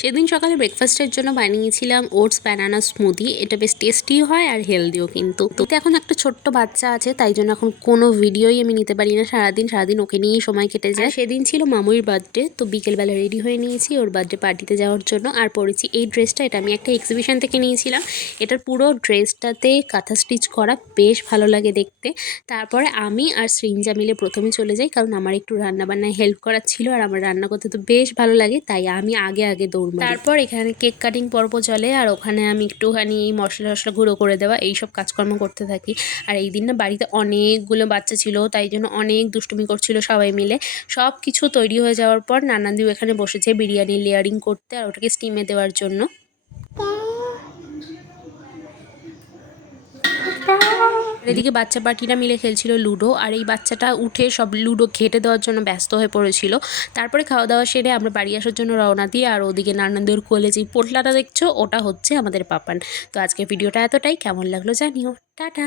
সেদিন সকালে ব্রেকফাস্টের জন্য বানিয়েছিলাম ওটস ব্যানানা স্মুদি। এটা বেশ টেস্টিও হয় আর হেলদিও কিন্তু। তো এখন একটা ছোট্ট বাচ্চা আছে, তাই জন্য এখন কোনো ভিডিওই আমি নিতে পারি না। সারাদিন ওকে নিয়েই সময় কেটে যায়। সেদিন ছিল মামুর বার্থডে, তো বিকেলবেলা রেডি হয়ে নিয়েছি ওর বার্থডে পার্টিতে যাওয়ার জন্য। আর পরেছি এই ড্রেসটা, এটা আমি একটা এক্সিবিশন থেকে নিয়েছিলাম। এটার পুরো ড্রেসটাতে কাঁথা স্টিচ করা, বেশ ভালো লাগে দেখতে। তারপরে আমি আর সৃঞ্জা মিলে প্রথমে চলে যাই, কারণ আমার একটু রান্নাবান্নায় হেল্প করার ছিল আর আমার রান্না করতে তো বেশ ভালো লাগে, তাই আমি আগে দৌড় মারি। তারপর এখানে কেক কাটিং পর্ব চলে, আর ওখানে আমি একটুখানি মশলা গুঁড়ো করে দেওয়া এইসব কাজকর্ম করতে থাকি। আর এই দিন না বাড়িতে অনেকগুলো বাচ্চা ছিল, তাই জন্য অনেক দুষ্টুমি করছিল সবাই মিলে। সব কিছু তৈরি হয়ে যাওয়ার পর নানাদিও এখানে বসেছে বিরিয়ানি লেয়ারিং করতে আর ওটাকে স্টিমে দেওয়ার জন্য। এদিকে বাচ্চা পার্টিরা মিলে খেলছিল লুডো, আর এই বাচ্চাটা উঠে সব লুডো ঘেটে দেওয়ার জন্য ব্যস্ত হয়ে পড়েছিল। তারপরে খাওয়া দাওয়া সেরে আমরা বাড়ি আসার জন্য রওনা দিই, আর ওদিকে নানানদের কোলে যে পোটলাটা দেখছো ওটা হচ্ছে আমাদের পাপান। তো আজকে ভিডিওটা এতটাই, কেমন লাগলো জানিও। টাটা।